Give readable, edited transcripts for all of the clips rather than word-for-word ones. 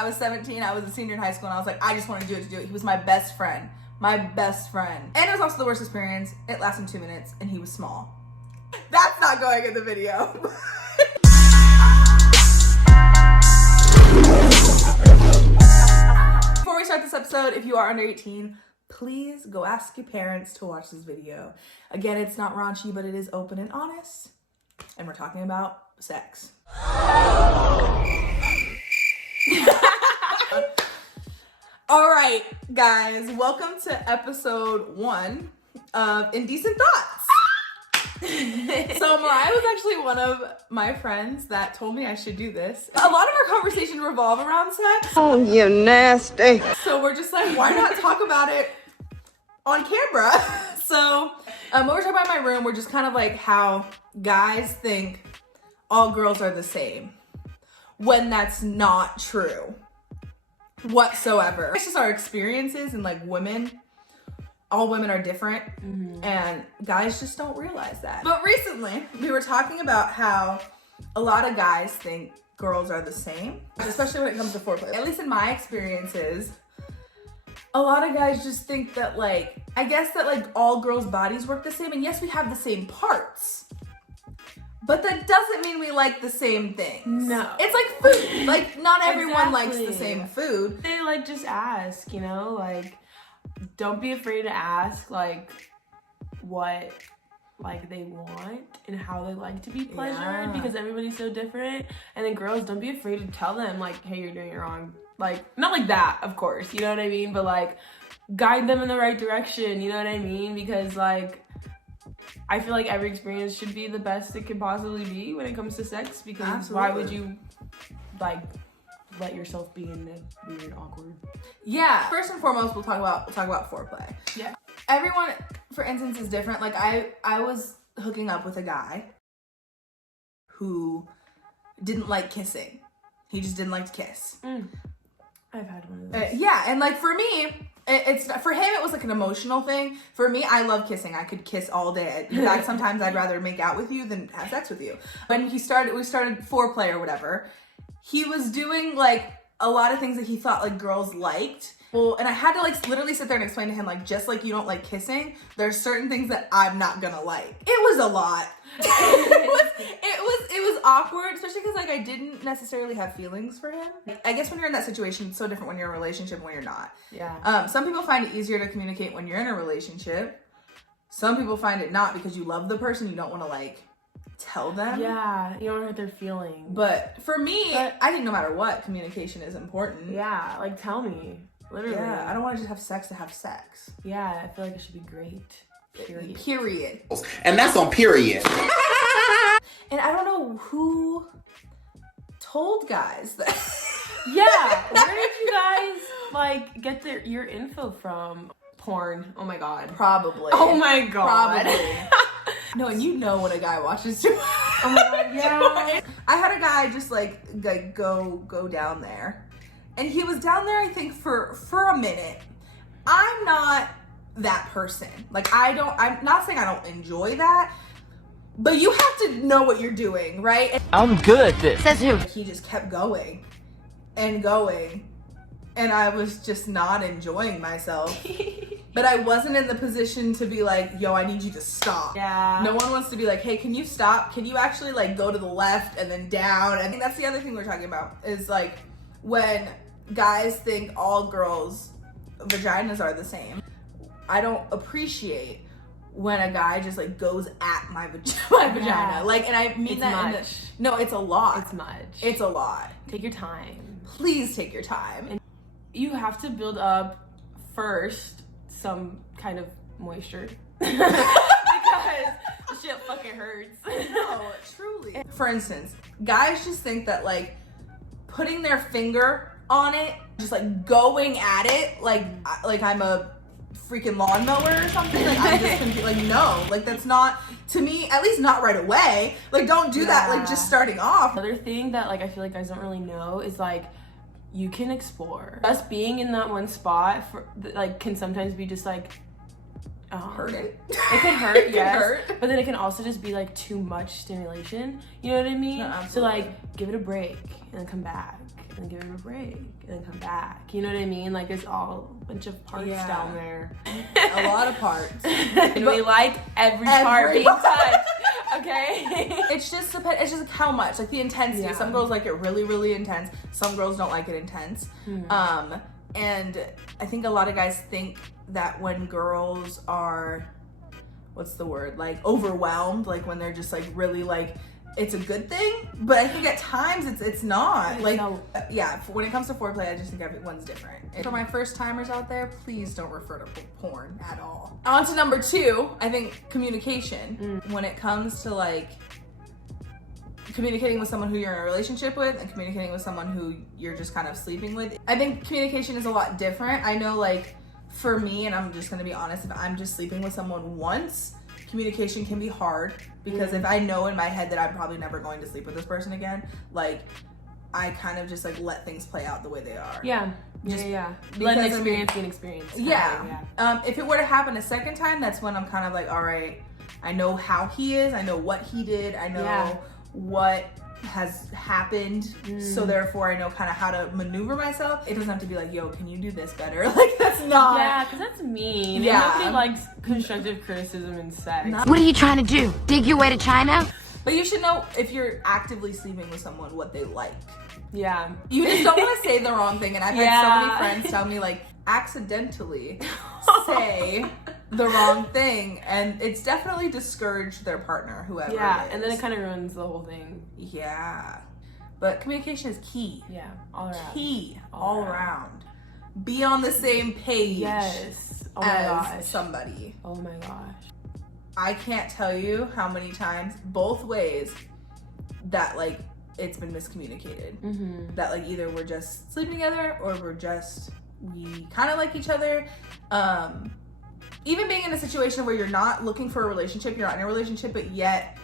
I was 17, I was a senior in high school, and I was like, I just want to do it. He was my best friend. My best friend. And it was also the worst experience. It lasted 2 minutes, and he was small. That's not going in the video. Before we start this episode, if you are under 18, please go ask your parents to watch this video. Again, it's not raunchy, but it is open and honest. And we're talking about sex. All right, guys, welcome to episode 1 of Indecent Thoughts. So Mariah was actually one of my friends that told me I should do this. A lot of our conversation revolve around sex. Oh, you nasty. So we're just like, why not talk about it on camera? So when we're talking about my room, we're just kind of like how guys think all girls are the same, when that's not true whatsoever. It's just our experiences, and like women, all women are different, and guys just don't realize that. But recently we were talking about how a lot of guys think girls are the same, especially when it comes to foreplay. At least in my experiences, a lot of guys just think that, like, I guess that like all girls' bodies work the same, and yes, we have the same parts, but that doesn't mean we like the same things. No. It's like food. Like, not everyone likes the same food. They like just ask, you know, like don't be afraid to ask like what like they want and how they like to be pleasured, because everybody's so different. And then girls, don't be afraid to tell them like, hey, you're doing it wrong. Like, not like that, of course, you know what I mean? But like guide them in the right direction, you know what I mean? Because like I feel like every experience should be the best it can possibly be when it comes to sex, because why would you like let yourself be in a weird, awkward? Yeah. First and foremost, we'll talk about foreplay. Yeah. Everyone, for instance, is different. Like I was hooking up with a guy who didn't like kissing. He just didn't like to kiss. I've had one of those. Yeah, and like for me, it's for him it was like an emotional thing. For me, I love kissing. I could kiss all day. In fact, sometimes I'd rather make out with you than have sex with you. When we started foreplay or whatever, he was doing like a lot of things that he thought like girls liked. Well, and I had to like literally sit there and explain to him, like, just like you don't like kissing, there's certain things that I'm not gonna like. It was a lot. It was awkward, especially because like I didn't necessarily have feelings for him. I guess when you're in that situation, it's so different when you're in a relationship and when you're not. Yeah. Some people find it easier to communicate when you're in a relationship. Some people find it not, because you love the person, you don't want to like tell them. Yeah, you don't hurt their feelings. But for me, I think no matter what, communication is important. Yeah, like tell me. Literally. Yeah, I don't want to just have sex to have sex. Yeah, I feel like it should be great. Period. And that's on period. And I don't know who told guys that. Yeah, where did you guys like get your info from? Porn. Oh my god. Probably. Oh my god. Probably. No, and you know what a guy watches too. Oh my god, yeah. I had a guy just like go down there. And he was down there, I think, for a minute. I'm not that person. Like, I'm not saying I don't enjoy that, but you have to know what you're doing, right? And I'm good at this. Says who? he just kept going and going, and I was just not enjoying myself. But I wasn't in the position to be like, yo, I need you to stop. Yeah. No one wants to be like, hey, can you stop? Can you actually like go to the left and then down? And I think that's the other thing we're talking about, is like when guys think all girls' vaginas are the same. I don't appreciate when a guy just like goes at my vagina. Like, and I mean it's that much. no, it's a lot. It's much. It's a lot. Take your time. Please take your time. And you have to build up first some kind of moisture. Because the shit fucking hurts. No, truly. For instance, guys just think that like putting their finger on it, just like going at it, like I'm a freaking lawnmower or something. Like I'm just gonna be like, no, like that's not, to me, at least not right away. Like don't do that like just starting off. Another thing that like I feel like guys don't really know is like you can explore. Us being in that one spot for like can sometimes be just like Hurt it. It can hurt, It can yes. hurt. But then it can also just be like too much stimulation. You know what I mean? No, so absolutely. like give it a break and then come back and and then give it a break and then come back. You know what I mean? Like there's all a bunch of parts down there. A lot of parts. And we like every part being touched. Okay. It's just how much, like the intensity. Yeah. Some girls like it really, really intense. Some girls don't like it intense. And I think a lot of guys think that when girls are, what's the word, like overwhelmed, like when they're just like really like, it's a good thing, but I think at times it's not. Like, when it comes to foreplay, I just think everyone's different. And for my first timers out there, please don't refer to porn at all. On to number 2, I think communication. When it comes to like communicating with someone who you're in a relationship with and communicating with someone who you're just kind of sleeping with, I think communication is a lot different. I know, like, for me, and I'm just gonna be honest, if I'm just sleeping with someone once, communication can be hard because if I know in my head that I'm probably never going to sleep with this person again, like, I kind of just like let things play out the way they are. Yeah. Let an experience be an experience. If it were to happen a second time, that's when I'm kind of like, all right, I know how he is, I know what he did, I know what has happened, so therefore I know kind of how to maneuver myself. It doesn't have to be like, yo, can you do this better? Like, that's not. Yeah, because that's mean. Yeah. Nobody likes constructive criticism in sex. What are you trying to do? Dig your way to China? But you should know if you're actively sleeping with someone what they like. Yeah. You just don't want to say the wrong thing. And I've had so many friends tell me, like, accidentally say the wrong thing. And it's definitely discouraged their partner, whoever it is. And then it kind of ruins the whole thing. Yeah. But communication is key. Yeah, all around. Key. All around. Be on the same page. Yes. Oh my gosh. Somebody. Oh my gosh. I can't tell you how many times, both ways, that like it's been miscommunicated. That like either we're just sleeping together or we kind of like each other. Even being in a situation where you're not looking for a relationship, you're not in a relationship, but yet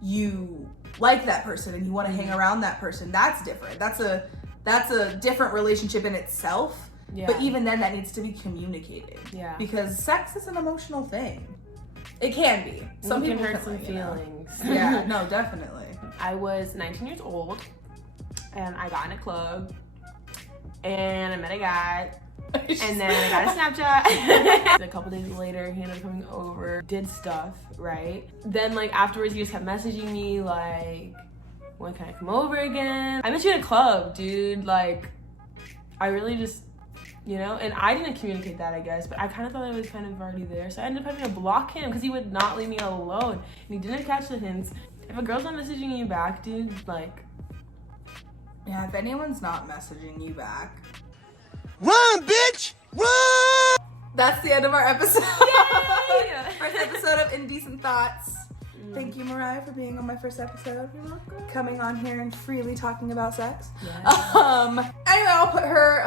you like that person and you want to hang around that person. That's different. That's a different relationship in itself. Yeah. But even then, that needs to be communicated. Yeah. Because sex is an emotional thing. It can be. Some people can hurt some feelings. Yeah, no, definitely. I was 19 years old and I got in a club and I met a guy and then I got a Snapchat. A couple days later, he ended up coming over, did stuff, right? Then like afterwards, he just kept messaging me like, when can I come over again? I met you at a club, dude. Like, I really just, you know, and I didn't communicate that, I guess, but I kind of thought I was kind of already there. So I ended up having to block him because he would not leave me alone. And he didn't catch the hints. If a girl's not messaging you back, dude, like... Yeah, if anyone's not messaging you back... Run, bitch! Run! That's the end of our episode. Yay! First episode of Indecent Thoughts. Thank you, Mariah, for being on my first episode. You're welcome. Coming on here and freely talking about sex. Yes. Anyway, I'll put her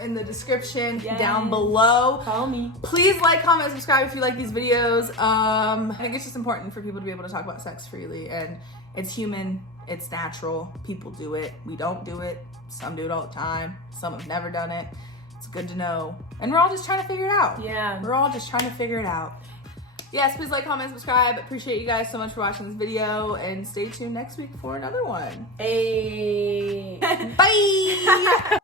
in the description down below. Follow me. Please like, comment, subscribe if you like these videos. I think it's just important for people to be able to talk about sex freely, and it's human, it's natural. People do it. We don't do it. Some do it all the time. Some have never done it. It's good to know. And we're all just trying to figure it out. Yeah. We're all just trying to figure it out. Yes, please like, comment, subscribe. Appreciate you guys so much for watching this video, and stay tuned next week for another one. Hey. Bye.